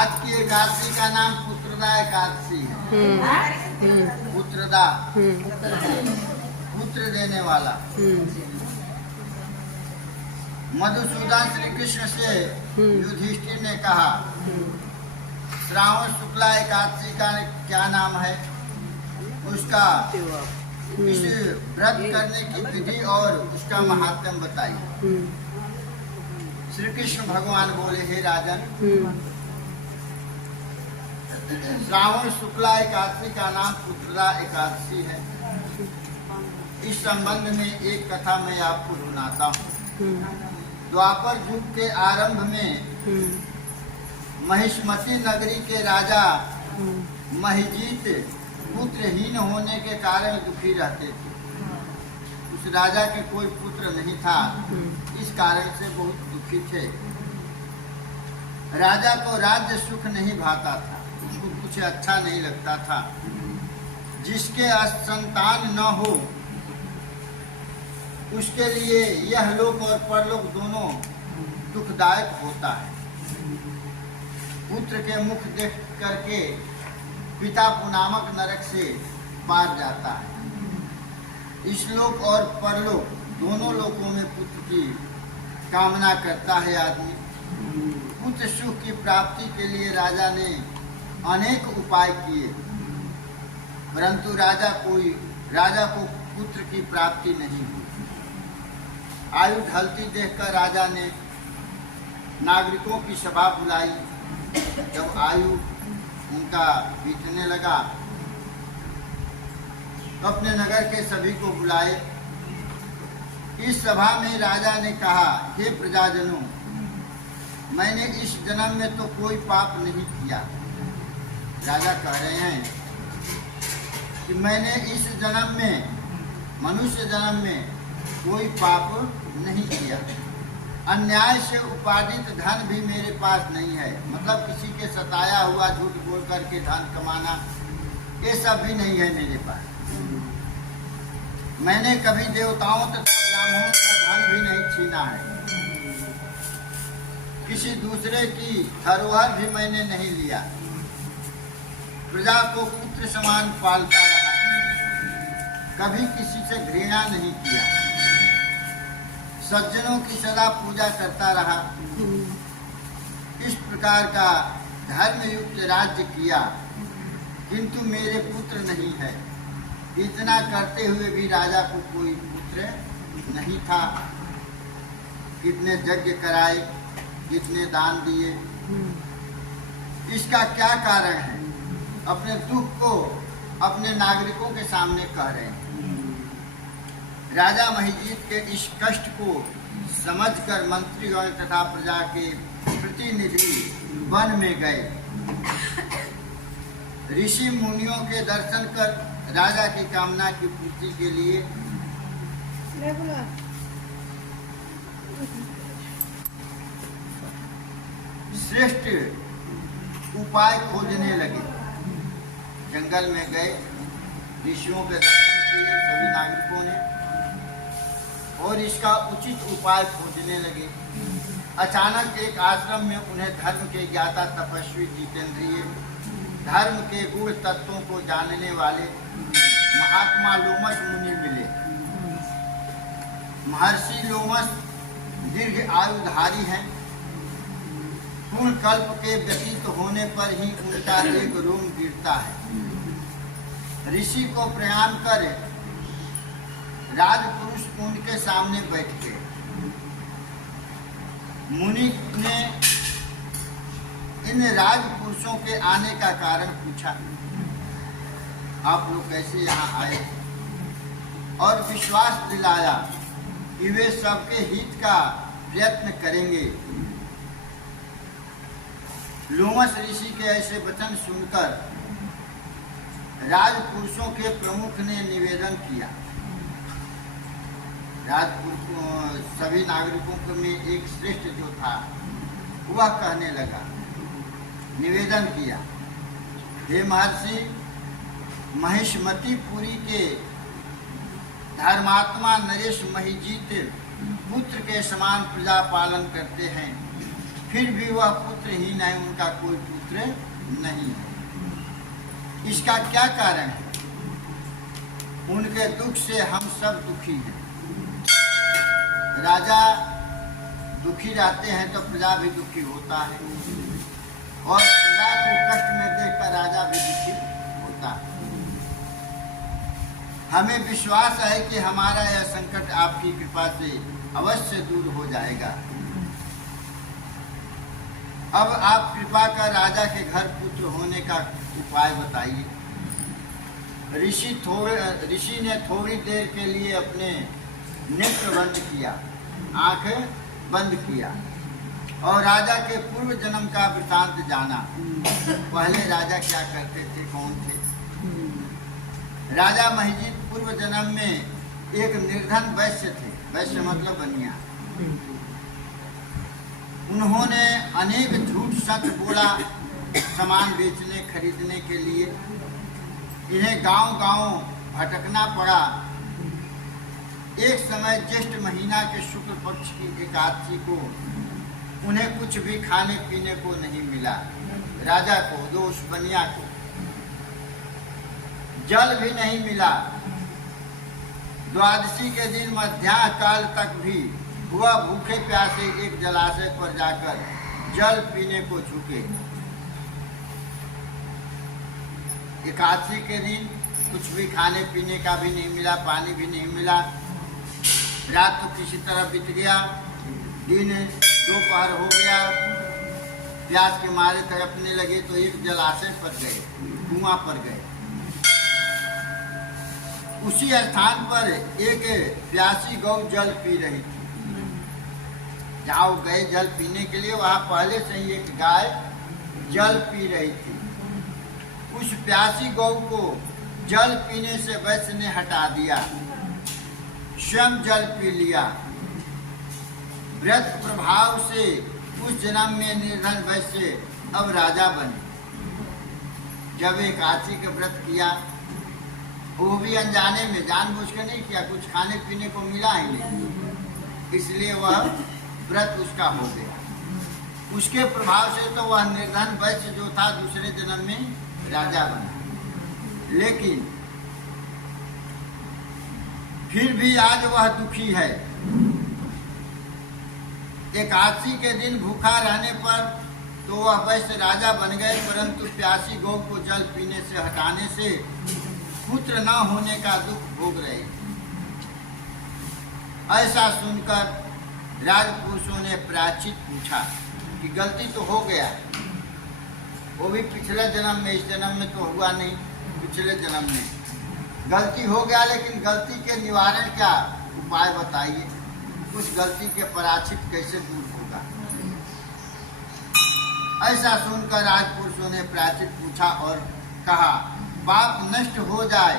आज की एकादशी का नाम पुत्रदा एकादशी है। पुत्रदा, पुत्र देने वाला। मधुसूदन श्री कृष्ण से युधिष्ठिर ने कहा, श्रावण शुक्ला एकादशी का क्या नाम है, उसका इस व्रत करने की विधि और उसका महात्म्य बताइए। श्री कृष्ण भगवान बोले, हे राजन, श्रावण शुक्ला एकादशी का नाम पुत्रदा एकादशी है। इस संबंध में एक कथा मैं आपको सुनाता हूँ। द्वापर युग के आरंभ में महिष्मती नगरी के राजा महिजीत पुत्रहीन होने के कारण दुखी रहते थे। उस राजा के कोई पुत्र नहीं था, इस कारण से बहुत दुखी थे। राजा को राज्य सुख नहीं भाता था, उसको कुछ अच्छा नहीं लगता था। जिसके संतान न हो उसके लिए यह लोक और परलोक दोनों दुखदायक होता है। पुत्र के मुख देख करके पिता नामक नरक से पार जाता है। इस लोक और परलोक दोनों लोकों में पुत्र की कामना करता है आदमी। पुत्र सुख की प्राप्ति के लिए राजा ने अनेक उपाय किए, परंतु राजा को पुत्र की प्राप्ति नहीं हुई। आयु ढलती देखकर राजा ने नागरिकों की सभा बुलाई। जब आयु उनका बीतने लगा तो अपने नगर के सभी को बुलाए। इस सभा में राजा ने कहा, हे प्रजाजनों, मैंने इस जन्म में तो कोई पाप नहीं किया। राजा कह रहे हैं कि मैंने इस जन्म में, मनुष्य जन्म में कोई पाप नहीं किया। अन्याय से उपार्जित धन भी मेरे पास नहीं है, मतलब किसी के सताया हुआ झूठ बोल करके धन कमाना, ये सब भी नहीं है मेरे पास। मैंने कभी देवताओं तथा ब्राह्मणों का धन भी नहीं छीना है। किसी दूसरे की धरोहर भी मैंने नहीं लिया। प्रजा को पुत्र समान पालता रहा, कभी किसी से घृणा नहीं किया। सज्जनों की सदा पूजा करता रहा। इस प्रकार का धर्मयुक्त राज्य किया, किंतु मेरे पुत्र नहीं है। इतना करते हुए भी राजा को कोई पुत्र नहीं था। कितने यज्ञ कराए, कितने दान दिए, इसका क्या कारण है? अपने दुख को अपने नागरिकों के सामने कह रहे हैं। राजा महिजीत के इस कष्ट को समझकर मंत्रीगण तथा प्रजा के प्रतिनिधि वन में गए। ऋषि मुनियों के दर्शन कर राजा की कामना की पूर्ति के लिए श्रेष्ठ उपाय खोजने लगे। जंगल में गए, ऋषियों के दर्शन किए सभी नागरिकों ने, और इसका उचित उपाय खोजने लगे। अचानक एक आश्रम में उन्हें धर्म के ज्ञाता तपस्वी जितेंद्रिय, धर्म के गुण तत्वों को जानने वाले महात्मा लोमस मुनि मिले। महर्षि लोमस दीर्घ आयुधारी हैं। पूर्ण कल्प के व्यतीत होने पर ही उनका एक रोम गिरता है। ऋषि को प्रणाम कर राजपुरुष उनके सामने बैठ गए। मुनि ने इन राजपुरुषों के आने का कारण पूछा, आप लोग कैसे यहाँ आए, और विश्वास दिलाया कि वे सबके हित का प्रयत्न करेंगे। लोमस ऋषि के ऐसे वचन सुनकर राजपुरुषों के प्रमुख ने निवेदन किया। सभी नागरिकों में एक श्रेष्ठ जो था वह कहने लगा, निवेदन किया, हे महर्षि, महिष्मतीपुरी के धर्मात्मा नरेश महिजीत पुत्र के समान प्रजा पालन करते हैं। फिर भी वह पुत्रहीन है, उनका कोई पुत्र नहीं है। इसका क्या कारण है? उनके दुख से हम सब दुखी हैं। राजा दुखी रहते हैं तो प्रजा भी दुखी होता है, और प्रजा को कष्ट में देखकर राजा भी दुखी होता है। हमें विश्वास है कि हमारा यह संकट आपकी कृपा से अवश्य दूर हो जाएगा। अब आप कृपा कर राजा के घर पुत्र होने का उपाय बताइए। ऋषि ने थोड़ी देर के लिए अपने नेत्र बंद किया, आंख बंद किया और राजा के पूर्व जन्म का वृतांत जाना। पहले राजा क्या करते थे, कौन थे? राजा महिजीत पूर्व जन्म में एक निर्धन वैश्य थे। वैश्य मतलब बनिया। उन्होंने अनेक झूठ सच बोला सामान बेचने खरीदने के लिए। इन्हें गांव-गांव भटकना पड़ा। एक समय ज्येष्ठ महीना के शुक्ल पक्ष की एकादशी को उन्हें कुछ भी खाने पीने को नहीं मिला। राजा को, जो उस बनिया को, जल भी नहीं मिला। द्वादशी के दिन मध्याह्न काल तक भी वह भूखे प्यासे एक जलाशय पर जाकर जल पीने को झुके। एकादशी के दिन कुछ भी खाने पीने का भी नहीं मिला, पानी भी नहीं मिला। रात तो किसी तरह बीत गया, दिन दोपहर हो गया। प्यास के मारे तड़पने लगे तो एक जलाशय पर गए, कुआं पर गए। उसी स्थान पर एक प्यासी गौ जल पी रही थी। जहाँ गए जल पीने के लिए, वहाँ पहले से ही एक गाय जल पी रही थी। उस प्यासी गौ को जल पीने से वैश्य ने हटा दिया, स्वयं जल पी लिया। व्रत प्रभाव से उस जन्म में निर्धन वैश्य अब राजा बने। जब एकादशी का व्रत किया, वो भी अनजाने में, जानबूझ के नहीं किया, कुछ खाने पीने को मिला ही नहीं, इसलिए वह व्रत उसका हो गया। उसके प्रभाव से तो वह निर्धन वैश्य जो था दूसरे जन्म में राजा बना। लेकिन फिर भी आज वह दुखी है। एकादशी के दिन भूखा रहने पर तो वह वैश्य राजा बन गए, परंतु प्यासी गौ को जल पीने से हटाने से पुत्र न होने का दुख भोग रहे। ऐसा सुनकर राजपुरुषों ने प्रायश्चित पूछा कि गलती तो हो गया, वो भी पिछले जन्म में, इस जन्म में तो हुआ नहीं, पिछले जन्म में गलती हो गया, लेकिन गलती के निवारण क्या उपाय बताइए। उस गलती के प्रायश्चित कैसे दूर होगा? ऐसा सुनकर राजपुरुषों ने प्रायश्चित पूछा और कहा, पाप नष्ट हो जाए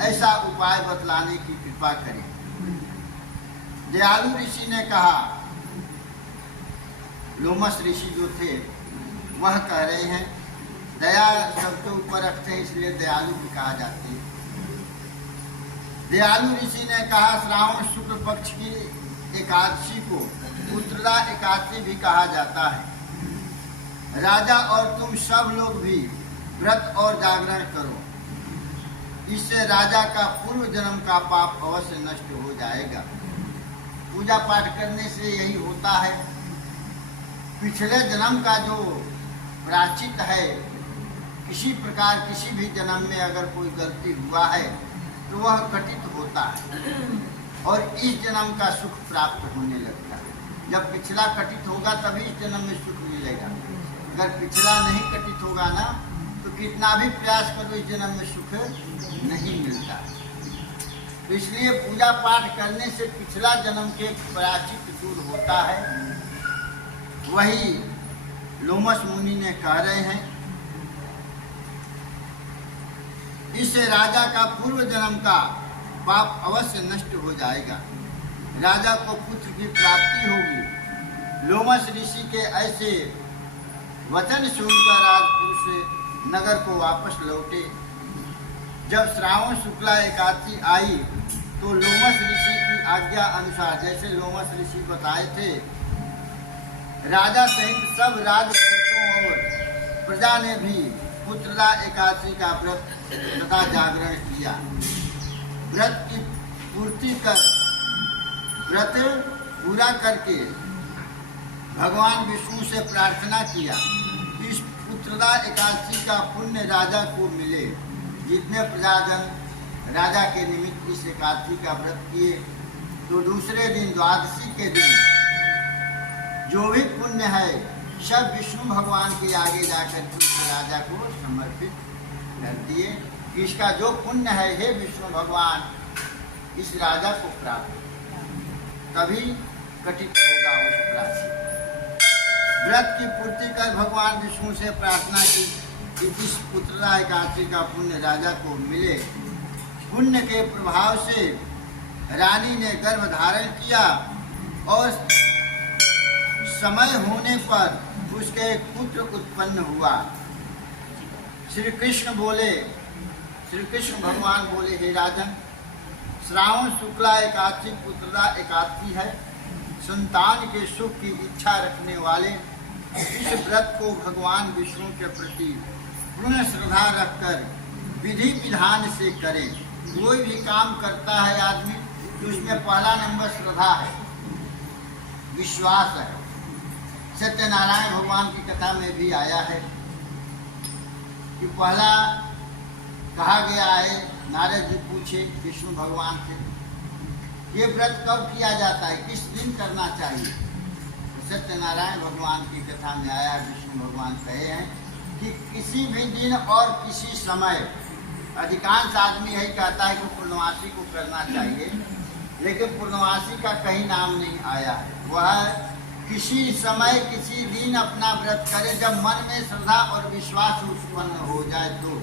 ऐसा उपाय बतलाने की कृपा करें। दयालु ऋषि ने कहा, लोमस ऋषि जो थे वह कह रहे हैं, दया सबके ऊपर रखते हैं, इसलिए दयालु भी कहा जाते हैं। दयालु ऋषि ने कहा, श्रावण शुक्ल पक्ष की एकादशी को उत्तरा एकादशी भी कहा जाता है। राजा और तुम सब लोग भी व्रत और जागरण करो, इससे राजा का पूर्व जन्म का पाप अवश्य नष्ट हो जाएगा। पूजा पाठ करने से यही होता है। पिछले जन्म का जो प्रायश्चित है, किसी प्रकार किसी भी जन्म में अगर कोई गलती हुआ है तो वह घटित होता है और इस जन्म का सुख प्राप्त होने लगता है। जब पिछला घटित होगा तभी इस जन्म में सुख मिलेगा। अगर पिछला नहीं घटित होगा ना, तो कितना भी प्रयास करो इस जन्म में सुख नहीं मिलता। तो इसलिए पूजा पाठ करने से पिछला जन्म के प्रायश्चित दूर होता है। वही लोमस मुनि ने कह रहे हैं, इससे राजा का पूर्व जन्म का पाप अवश्य नष्ट हो जाएगा, राजा को पुत्र की प्राप्ति होगी। लोमस ऋषि के ऐसे वचन सुनकर राजपुरुष नगर को वापस लौटे। जब श्रावण शुक्ला एकादशी आई तो लोमस ऋषि की आज्ञा अनुसार, जैसे लोमस ऋषि बताए थे, राजा सहित सब राजपुत्रों और प्रजा ने भी पुत्रदा एकादशी का व्रत तथा जागरण किया। व्रत की पूर्ति कर व्रत पूरा करके भगवान विष्णु से प्रार्थना किया कि इस पुत्रदा एकादशी का पुण्य राजा को मिले। जितने प्रजाजन राजा के निमित्त इस एकादशी का व्रत किए तो दूसरे दिन द्वादशी के दिन जो भी पुण्य है सब विष्णु भगवान के आगे जाकर उस राजा को समर्पित कर दिए कि इसका जो पुण्य है हे विष्णु भगवान इस राजा को प्राप्त तभी कटित होगा उस राशि। व्रत की पूर्ति कर भगवान विष्णु से प्रार्थना की कि इस पुत्रदा एकादशी का पुण्य राजा को मिले। पुण्य के प्रभाव से रानी ने गर्भ धारण किया और समय होने पर उसके एक पुत्र उत्पन्न हुआ। श्री कृष्ण भगवान बोले हे राजन, श्रावण शुक्ला एकादशी पुत्रदा एकादशी है। संतान के सुख की इच्छा रखने वाले इस व्रत को भगवान विष्णु के प्रति पूर्ण श्रद्धा रखकर विधि विधान से करें। कोई भी काम करता है आदमी तो उसमें पहला नंबर श्रद्धा है, विश्वास है। सत्यनारायण भगवान की कथा में भी आया है कि पहला कहा गया है, नारद जी पूछे विष्णु भगवान से ये व्रत कब किया जाता है, किस दिन करना चाहिए। तो सत्यनारायण भगवान की कथा में आया, विष्णु भगवान कहे हैं कि किसी भी दिन और किसी समय। अधिकांश आदमी यही कहता है कि पूर्णमासी को करना चाहिए, लेकिन पूर्णमासी का कहीं नाम नहीं आया है। वह किसी समय किसी दिन अपना व्रत करे जब मन में श्रद्धा और विश्वास उत्पन्न हो जाए। तो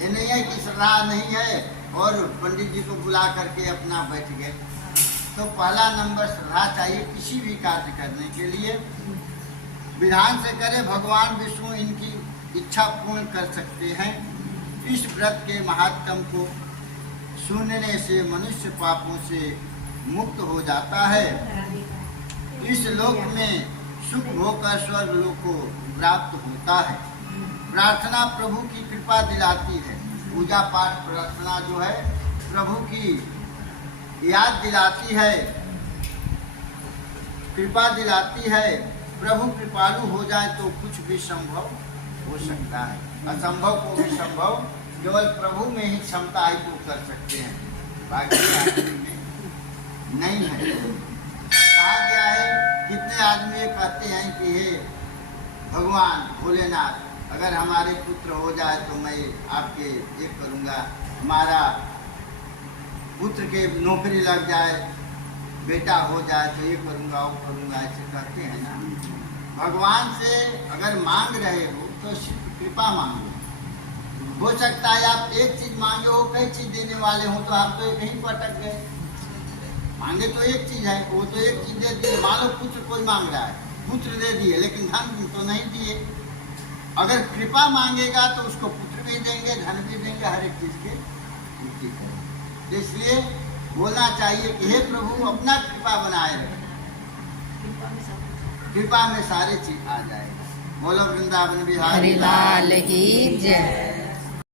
ये नहीं है कि श्रद्धा नहीं है और पंडित जी को बुला करके अपना बैठ गए। तो पहला नंबर श्रद्धा चाहिए किसी भी कार्य करने के लिए। विधान से करे भगवान विष्णु इनकी इच्छा पूर्ण कर सकते हैं। इस व्रत के महात्म को सुनने से मनुष्य पापों से मुक्त हो जाता है। इस लोक में सुख होकर स्वर्ग लोक को प्राप्त होता है। प्रार्थना प्रभु की कृपा दिलाती है। पूजा पाठ प्रार्थना जो है प्रभु की याद दिलाती है, कृपा दिलाती है। प्रभु कृपालु हो जाए तो कुछ भी संभव हो सकता है। असंभव को भी संभव केवल प्रभु में ही क्षमता है तो कर सकते हैं, बाकी में नहीं है। कहा गया है कितने आदमी कहते हैं कि हे भगवान भोलेनाथ, अगर हमारे पुत्र हो जाए तो मैं आपके एक करूँगा, हमारा पुत्र के नौकरी लग जाए, बेटा हो जाए तो ये करूँगा वो करूँगा, ऐसे कहते हैं ना। भगवान से अगर मांग रहे हो तो सिर्फ कृपा मांगो। हो सकता है आप एक चीज मांगे हो, कई चीज देने वाले हो, तो आप तो कहीं पटक गए। मांगे तो एक चीज है, वो तो एक चीज दे दिए। मान लो पुत्र कोई मांग रहा है, पुत्र दे दिए, लेकिन धन तो नहीं दिए। अगर कृपा मांगेगा तो उसको पुत्र भी देंगे, धन भी देंगे, हर एक चीज के पूर्ति करेंगे। इसलिए बोलना चाहिए कि हे प्रभु अपना कृपा बनाए रहे, कृपा में सारे चीज आ जाएगा। बोलो वृंदावन बिहारी लाल की जय।